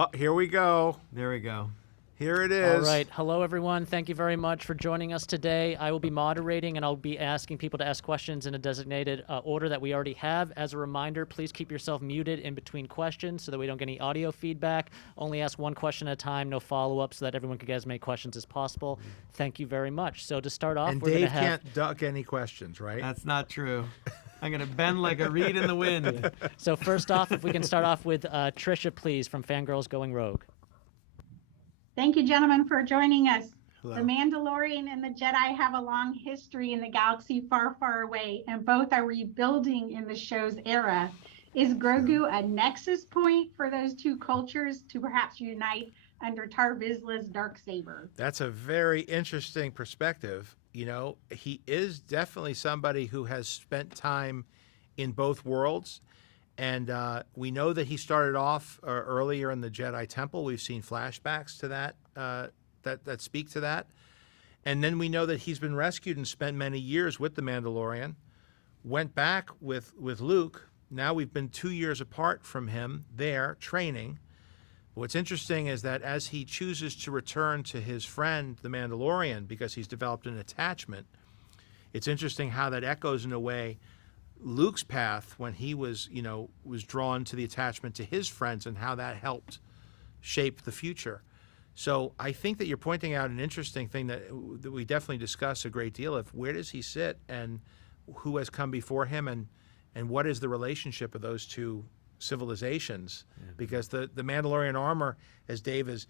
Oh, here we go. There we go. Here it is. All right. Hello, everyone. Thank you very much for joining us today. I will be moderating, and I'll be asking people to ask questions in a designated order that we already have. As a reminder, please keep yourself muted in between questions so that we don't get any audio feedback. Only ask one question at a time, no follow-up, so that everyone can get as many questions as possible. Thank you very much. So to start off, And we're going to Dave have... can't duck any questions, right? That's not true. I'm going to bend like a reed in the wind. So first off, if we can start off with Trisha, please, from Fangirls Going Rogue. Thank you, gentlemen, for joining us. Hello. The Mandalorian and the Jedi have a long history in the galaxy far, far away, and both are rebuilding in the show's era. Is Grogu a nexus point for those two cultures to perhaps unite under Tar Vizsla's Darksaber? That's a very interesting perspective. You know, he is definitely somebody who has spent time in both worlds. And we know that he started off earlier in the Jedi Temple. We've seen flashbacks to that, that speak to that. And then we know that he's been rescued and spent many years with the Mandalorian, went back with Luke. Now we've been 2 years apart from him there training. What's interesting is that as he chooses to return to his friend, the Mandalorian, because he's developed an attachment, it's interesting how that echoes in a way Luke's path when he was drawn to the attachment to his friends and how that helped shape the future. So I think that you're pointing out an interesting thing that we definitely discuss a great deal of. Where does he sit and who has come before him and what is the relationship of those two civilizations? Yeah. Because the Mandalorian armor, as Dave has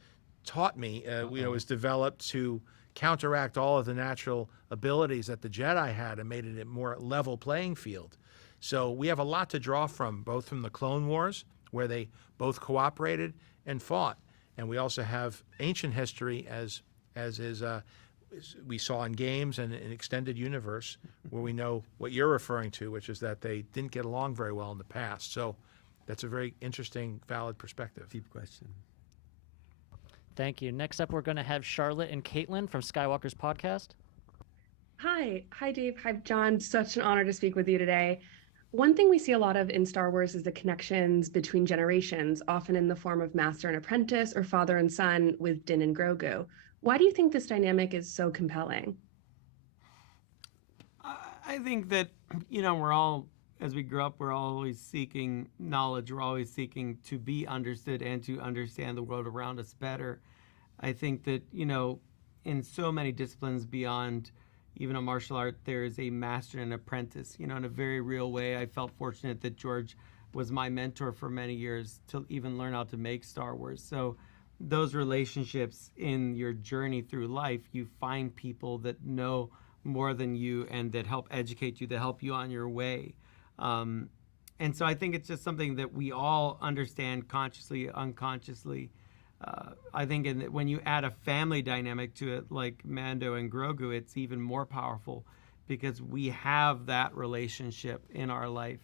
taught me, is developed to counteract all of the natural abilities that the Jedi had and made it a more level playing field. So we have a lot to draw from, both from the Clone Wars, where they both cooperated and fought. And we also have ancient history as we saw in games and in extended universe, where we know what you're referring to, which is that they didn't get along very well in the past. So that's a very interesting, valid perspective. Deep question. Thank you. Next up, we're going to have Charlotte and Caitlin from Skywalker's podcast. Hi, Dave. Hi, John. Such an honor to speak with you today. One thing we see a lot of in Star Wars is the connections between generations, often in the form of master and apprentice or father and son with Din and Grogu. Why do you think this dynamic is so compelling? I think that, we're all, as we grow up, we're always seeking knowledge. We're always seeking to be understood and to understand the world around us better. I think that, in so many disciplines beyond even a martial art, there is a master and an apprentice. In a very real way, I felt fortunate that George was my mentor for many years to even learn how to make Star Wars. So those relationships in your journey through life, you find people that know more than you and that help educate you, that help you on your way. And so I think it's just something that we all understand consciously, unconsciously. I think when you add a family dynamic to it, like Mando and Grogu, it's even more powerful because we have that relationship in our life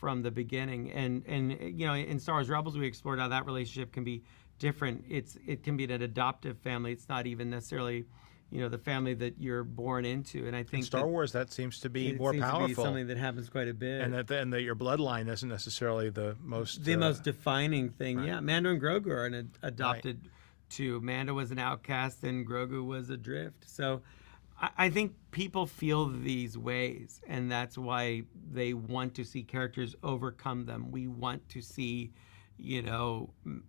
from the beginning. And in Star Wars Rebels, we explored how that relationship can be different. It can be an adoptive family. It's not even necessarily the family that you're born into. And I think in Star Wars, that seems to be more powerful. To be something that happens quite a bit. And that your bloodline isn't necessarily the most defining thing. Right. Yeah, Mando and Grogu are adopted too. Mando was an outcast and Grogu was adrift. So I think people feel these ways, and that's why they want to see characters overcome them. We want to see,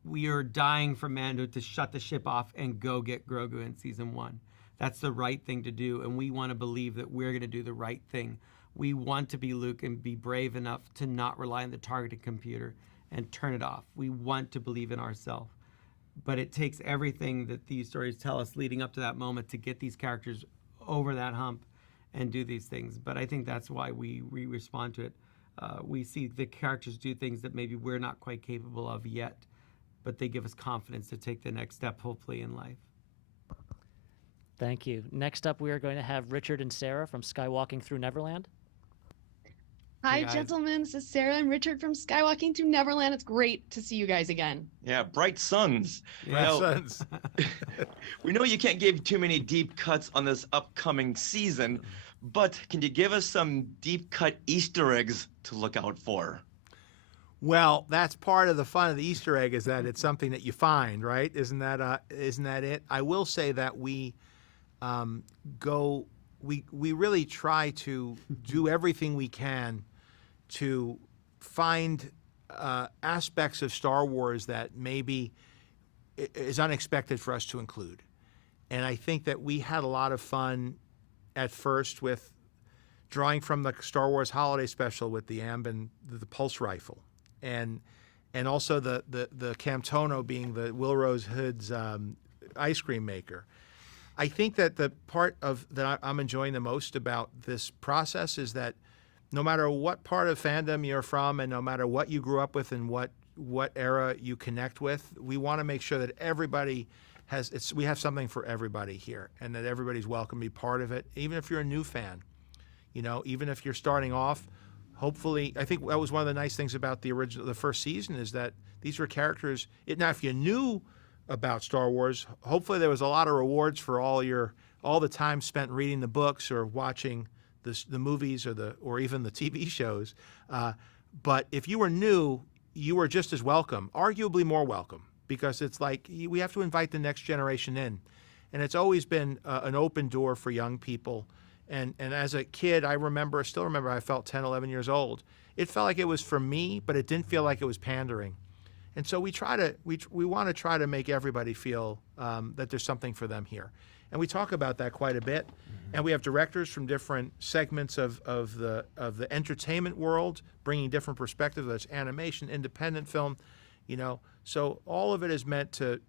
we are dying for Mando to shut the ship off and go get Grogu in season 1. That's the right thing to do, and we want to believe that we're going to do the right thing. We want to be Luke and be brave enough to not rely on the targeting computer and turn it off. We want to believe in ourselves. But it takes everything that these stories tell us leading up to that moment to get these characters over that hump and do these things. But I think that's why we respond to it. We see the characters do things that maybe we're not quite capable of yet, but they give us confidence to take the next step, hopefully, in life. Thank you. Next up, we are going to have Richard and Sarah from Skywalking Through Neverland. Hi, gentlemen. This is Sarah and Richard from Skywalking Through Neverland. It's great to see you guys again. Yeah, bright suns. Bright suns. We know you can't give too many deep cuts on this upcoming season, but can you give us some deep cut Easter eggs to look out for? Well, that's part of the fun of the Easter egg, is that it's something that you find, right? Isn't that it? I will say that we we really try to do everything we can to find aspects of Star Wars that maybe is unexpected for us to include. And I think that we had a lot of fun at first with drawing from the Star Wars Holiday Special with the amp and the pulse rifle, and also the Camtono being the Wilrose Hood's ice cream maker. I think that the part of that I'm enjoying the most about this process is that no matter what part of fandom you're from, and no matter what you grew up with and what era you connect with, we want to make sure that everybody we have something for everybody here, and that everybody's welcome to be part of it, even if you're a new fan. Even if you're starting off, hopefully, I think that was one of the nice things about the first season, is that these were characters. Now, if you knew about Star Wars, hopefully there was a lot of rewards for all the time spent reading the books or watching the movies or even the TV shows. But if you were new, you were just as welcome, arguably more welcome, because it's like we have to invite the next generation in, and it's always been an open door for young people. And as a kid, I still remember I felt 10, 11 years old. It felt like it was for me, but it didn't feel like it was pandering. And so we want to try to make everybody feel that there's something for them here. And we talk about that quite a bit. Mm-hmm. And we have directors from different segments of the entertainment world, bringing different perspectives. That's animation, independent film, So all of it is meant to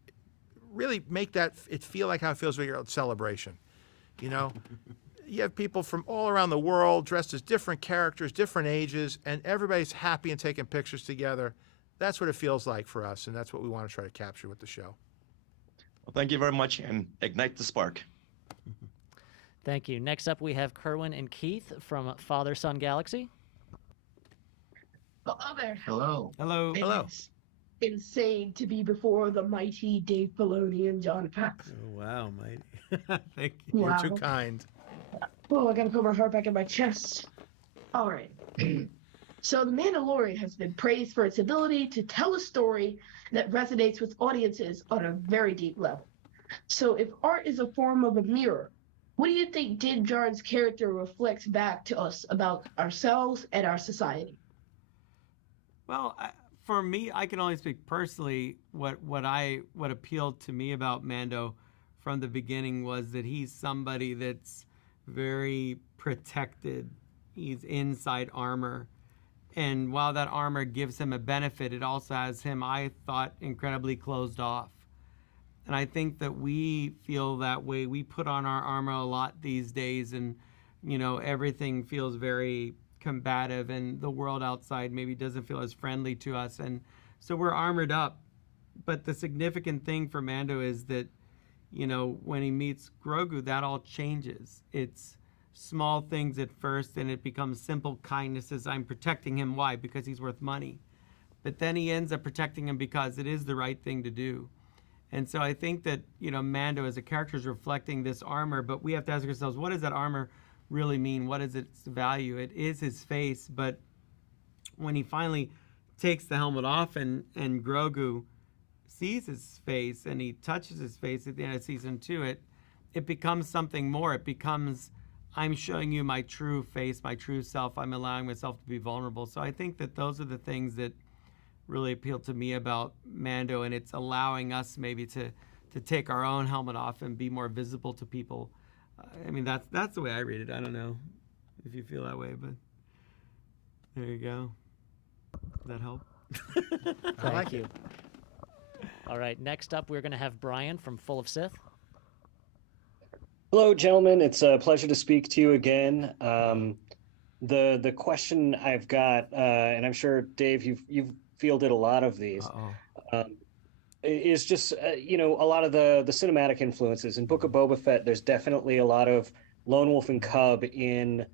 really make it feel like how it feels when you're at Celebration, You have people from all around the world dressed as different characters, different ages, and everybody's happy and taking pictures together. That's what it feels like for us, and that's what we want to try to capture with the show. Well, thank you very much, and ignite the spark. Thank you. Next up, we have Kerwin and Keith from Father Son Galaxy. Hello there. Hello. Hello. Hello. It's insane to be before the mighty Dave Filoni and John Pax. Oh, wow, mighty. Thank you. You're Wow. too kind. Oh, I gotta put my heart back in my chest. All right. So, The Mandalorian has been praised for its ability to tell a story that resonates with audiences on a very deep level. So, if art is a form of a mirror, what do you think Din Djarin's character reflects back to us about ourselves and our society? Well, for me, I can only speak personally. What appealed to me about Mando from the beginning was that he's somebody that's very protected. He's inside armor. And while that armor gives him a benefit, it also has him, I thought, incredibly closed off. And I think that we feel that way. We put on our armor a lot these days, and, everything feels very combative, and the world outside maybe doesn't feel as friendly to us. And so we're armored up. But the significant thing for Mando is that, when he meets Grogu, that all changes. It's small things at first, and it becomes simple kindnesses. I'm protecting him. Why? Because he's worth money. But then he ends up protecting him because it is the right thing to do. And so I think that, Mando as a character is reflecting this armor, but we have to ask ourselves, what does that armor really mean? What is its value? It is his face, but when he finally takes the helmet off and Grogu sees his face and he touches his face at the end of season 2, it becomes something more. It becomes, I'm showing you my true face, my true self. I'm allowing myself to be vulnerable. So I think that those are the things that really appealed to me about Mando, and it's allowing us maybe to take our own helmet off and be more visible to people. That's the way I read it. I don't know if you feel that way, but there you go. Does that help? Thank you. All right, next up, we're going to have Brian from Full of Sith. Hello, gentlemen. It's a pleasure to speak to you again. The question I've got, and I'm sure, Dave, you've fielded a lot of these, is just, a lot of the cinematic influences. In Book of Boba Fett, there's definitely a lot of Lone Wolf and Cub in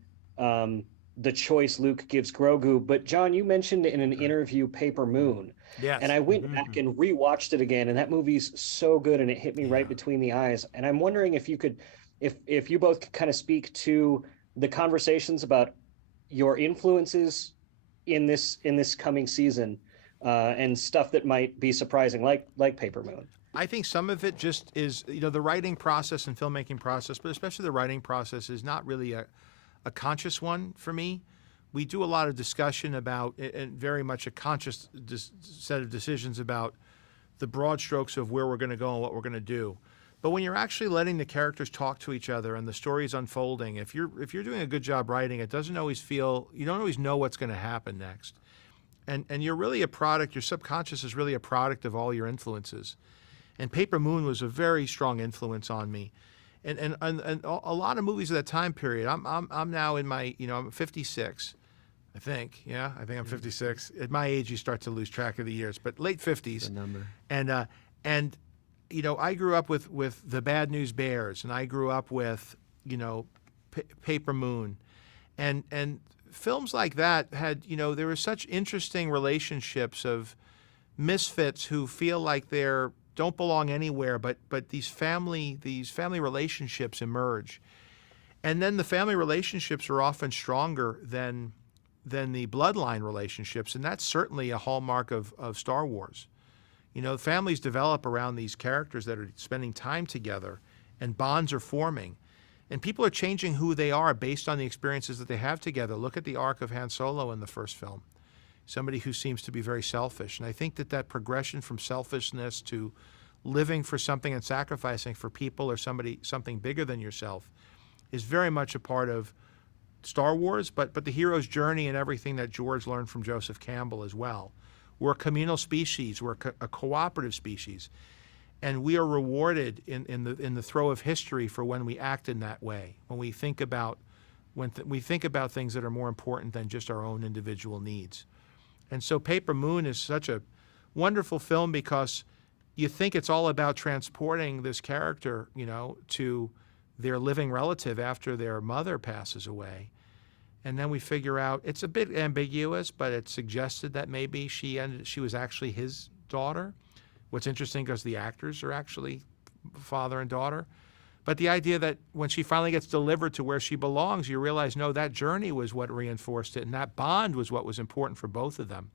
the choice Luke gives Grogu. But, John, you mentioned in an interview Paper Moon. Yes. And I went back and rewatched it again, and that movie's so good, and it hit me right between the eyes. And I'm wondering if you could, if you both could kind of speak to the conversations about your influences in this coming season, and stuff that might be surprising, like Paper Moon? I think some of it just is, the writing process and filmmaking process, but especially the writing process is not really a conscious one for me. We do a lot of discussion about, and very much a conscious set of decisions about the broad strokes of where we're going to go and what we're going to do. But when you're actually letting the characters talk to each other and the story's unfolding, if you're doing a good job writing, it doesn't always feel, you don't always know what's going to happen next. And you're really a product, your subconscious is really a product of all your influences. And Paper Moon was a very strong influence on me. And a lot of movies of that time period, I'm now in my, I'm 56, I think. Yeah, I think I'm 56. At my age, you start to lose track of the years, but late 50s. The number. And I grew up with the Bad News Bears, and I grew up with, Paper Moon. And films like that had, there were such interesting relationships of misfits who feel like don't belong anywhere, but these family relationships emerge. And then the family relationships are often stronger than the bloodline relationships, and that's certainly a hallmark of Star Wars. Families develop around these characters that are spending time together, and bonds are forming. And people are changing who they are based on the experiences that they have together. Look at the arc of Han Solo in the first film. Somebody who seems to be very selfish. And I think that progression from selfishness to living for something and sacrificing for people or something bigger than yourself is very much a part of Star Wars, but the hero's journey and everything that George learned from Joseph Campbell as well. We're a communal species. We're a cooperative species. And we are rewarded in the throe of history for when we act in that way, when we think about things that are more important than just our own individual needs. And so Paper Moon is such a wonderful film because you think it's all about transporting this character, to their living relative after their mother passes away. And then we figure out, it's a bit ambiguous, but it's suggested that maybe she was actually his daughter. What's interesting because the actors are actually father and daughter. But the idea that when she finally gets delivered to where she belongs, you realize, no, that journey was what reinforced it, and that bond was what was important for both of them.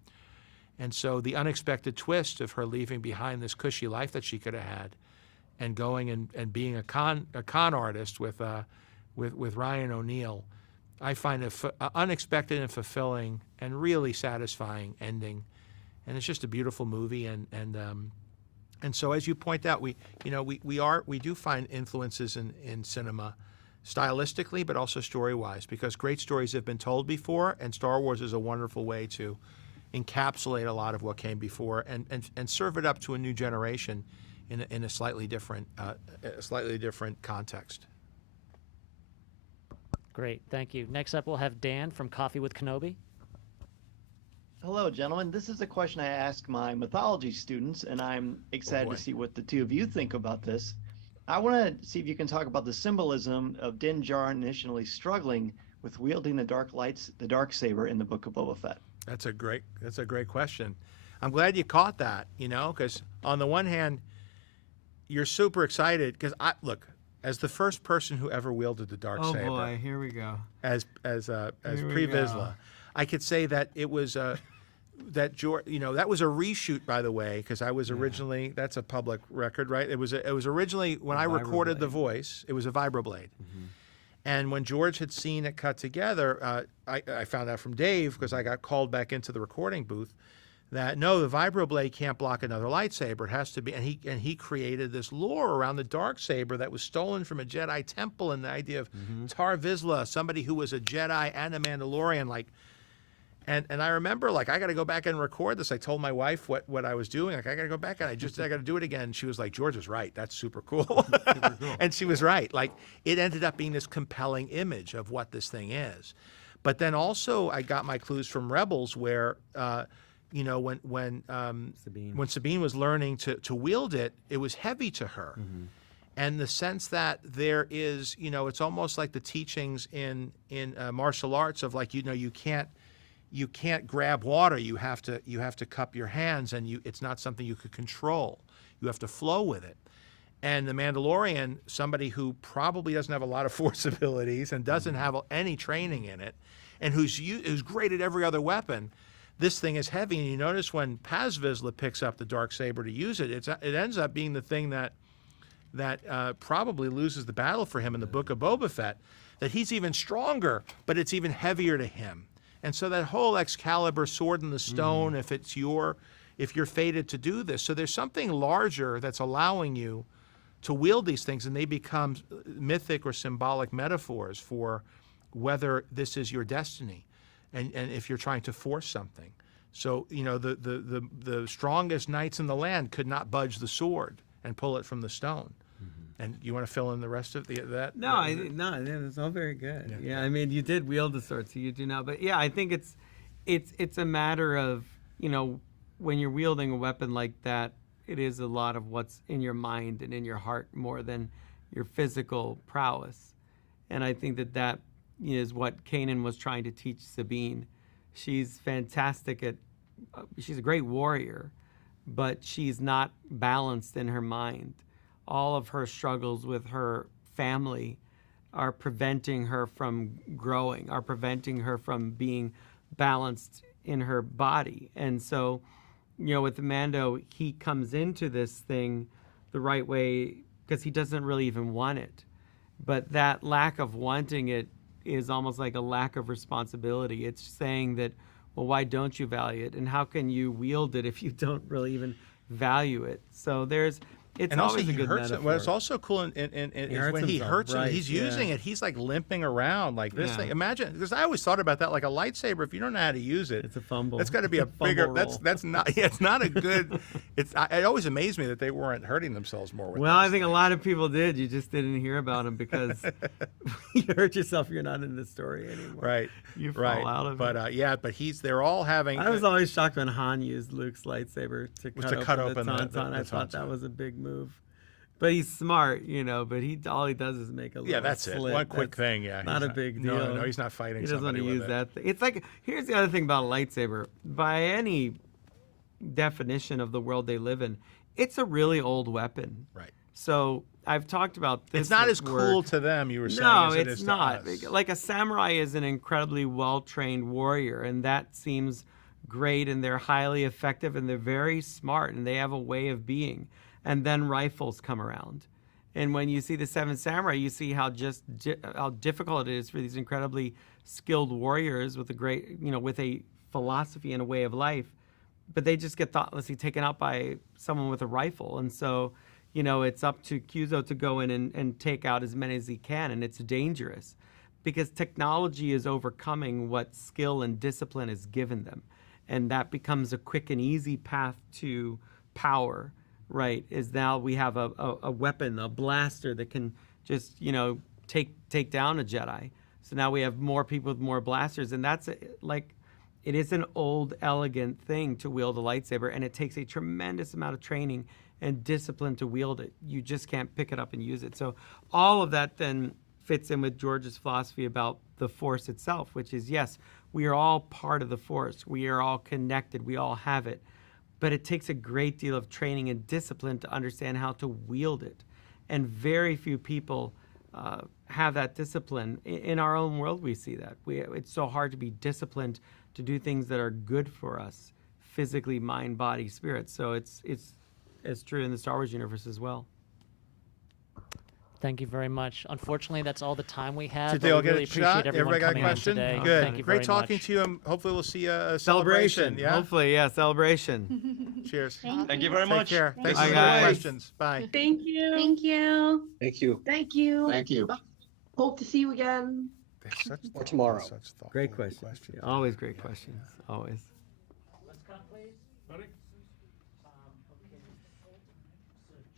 And so the unexpected twist of her leaving behind this cushy life that she could have had and going and being a con artist with Ryan O'Neal, I find an unexpected and fulfilling and really satisfying ending. And it's just a beautiful movie. And so, as you point out, we do find influences in cinema, stylistically, but also story-wise, because great stories have been told before, and Star Wars is a wonderful way to encapsulate a lot of what came before and serve it up to a new generation in a slightly different context. Great, thank you. Next up, we'll have Dan from Coffee with Kenobi. Hello, gentlemen. This is a question I ask my mythology students, and I'm excited to see what the two of you think about this. I want to see if you can talk about the symbolism of Din Djarin initially struggling with wielding the dark saber in the Book of Boba Fett. That's a great question. I'm glad you caught that, because on the one hand, you're super excited because as the first person who ever wielded the dark saber. Oh boy, here we go. As Pre Vizsla, I could say that it was that George, that was a reshoot, by the way, because I was originally, that's a public record, right? It was originally when I recorded the voice, it was a vibroblade. Mm-hmm. And when George had seen it cut together, I found out from Dave, because I got called back into the recording booth, that no, the vibroblade can't block another lightsaber. It has to be, and he created this lore around the dark saber that was stolen from a Jedi temple, and the idea of Tar Vizsla, somebody who was a Jedi and a Mandalorian, and I remember, I got to go back and record this. I told my wife what I was doing. I got to go back and I got to do it again. She was like, George is right. That's super cool. Super cool. And she was right. It ended up being this compelling image of what this thing is. But then also I got my clues from Rebels where, when Sabine was learning to wield it, it was heavy to her. Mm-hmm. And the sense that there is, it's almost like the teachings in martial arts of you can't grab water. You have to cup your hands, and it's not something you could control. You have to flow with it. And the Mandalorian, somebody who probably doesn't have a lot of force abilities and doesn't have any training in it, and who's great at every other weapon, this thing is heavy. And you notice when Paz Vizsla picks up the Darksaber to use it, it ends up being the thing that probably loses the battle for him in the Book of Boba Fett, that he's even stronger, but it's even heavier to him. And so that whole Excalibur, sword in the stone, if you're fated to do this. So there's something larger that's allowing you to wield these things, and they become mythic or symbolic metaphors for whether this is your destiny, and if you're trying to force something. So, you know, the strongest knights in the land could not budge the sword and pull it from the stone. And you want to fill in the rest of that? No, it's all very good. Yeah, I mean, you did wield the sword, so you do now. But yeah, I think it's a matter of, you know, when you're wielding a weapon like that, it is a lot of what's in your mind and in your heart more than your physical prowess. And I think that is what Kanan was trying to teach Sabine. She's fantastic she's a great warrior, but she's not balanced in her mind. All of her struggles with her family are preventing her from growing, are preventing her from being balanced in her body. And so, you know, with Mando, he comes into this thing the right way because he doesn't really even want it. But that lack of wanting it is almost like a lack of responsibility. It's saying that, well, why don't you value it? And how can you wield it if you don't really even value it? So it's and always also a good hurts metaphor. What's also cool is when he hurts him, he's using it. He's like limping around like this thing. Imagine, because I always thought about that like a lightsaber. If you don't know how to use it, it's a fumble. That's got to be a bigger. That's not. Yeah, it's not a good. It always amazed me that they weren't hurting themselves more. With I think a lot of people did. You just didn't hear about them because you hurt yourself. You're not in the story anymore. Right. You fall out of it. But they're all having. I was always shocked when Han used Luke's lightsaber to cut open the tauntaun. I thought that was a big move. But he's smart, you know. But all he does is make a little that's slit. it. One quick thing, Not a big deal. No, he's not fighting. He doesn't want to use it. that thing. It's like, here's the other thing about a lightsaber. By any definition of the world they live in, it's a really old weapon. Right. So I've talked about this. It's not as cool to them. You were saying. No, as it it's is not. To us. Like a samurai is an incredibly well-trained warrior, and that seems great, and they're highly effective, and they're very smart, and they have a way of being. And then rifles come around. And when you see the Seven Samurai, you see how difficult it is for these incredibly skilled warriors with with a philosophy and a way of life, but they just get thoughtlessly taken out by someone with a rifle. And so, you know, it's up to Kyuzo to go in and take out as many as he can, and it's dangerous because technology is overcoming what skill and discipline is given them, and that becomes a quick and easy path to power. Right, is now we have a weapon, a blaster that can just, you know, take down a Jedi. So now we have more people with more blasters, and that's it is an old, elegant thing to wield a lightsaber, and it takes a tremendous amount of training and discipline to wield it. You just can't pick it up and use it. So all of that then fits in with George's philosophy about the Force itself, which is, yes, we are all part of the Force. We are all connected. We all have it. But it takes a great deal of training and discipline to understand how to wield it. And very few people have that discipline. In our own world, we see that. It's so hard to be disciplined to do things that are good for us, physically, mind, body, spirit. So it's true in the Star Wars universe as well. Thank you very much. Unfortunately, that's all the time we have. Did they all we really get a shot? appreciate everyone Everybody got a coming on question? today. Good. Thank you Great very talking much. to you. And hopefully we'll see a celebration. Yeah. Hopefully, yeah, celebration. Cheers. Thank you very much. Take care. Thanks Bye, for the guys. questions. Bye. Thank you. Thank you. Thank you. Thank you. Thank you. Hope to see you again. Or tomorrow. Great questions. Always great questions. Always. Let's cut, please. Ready?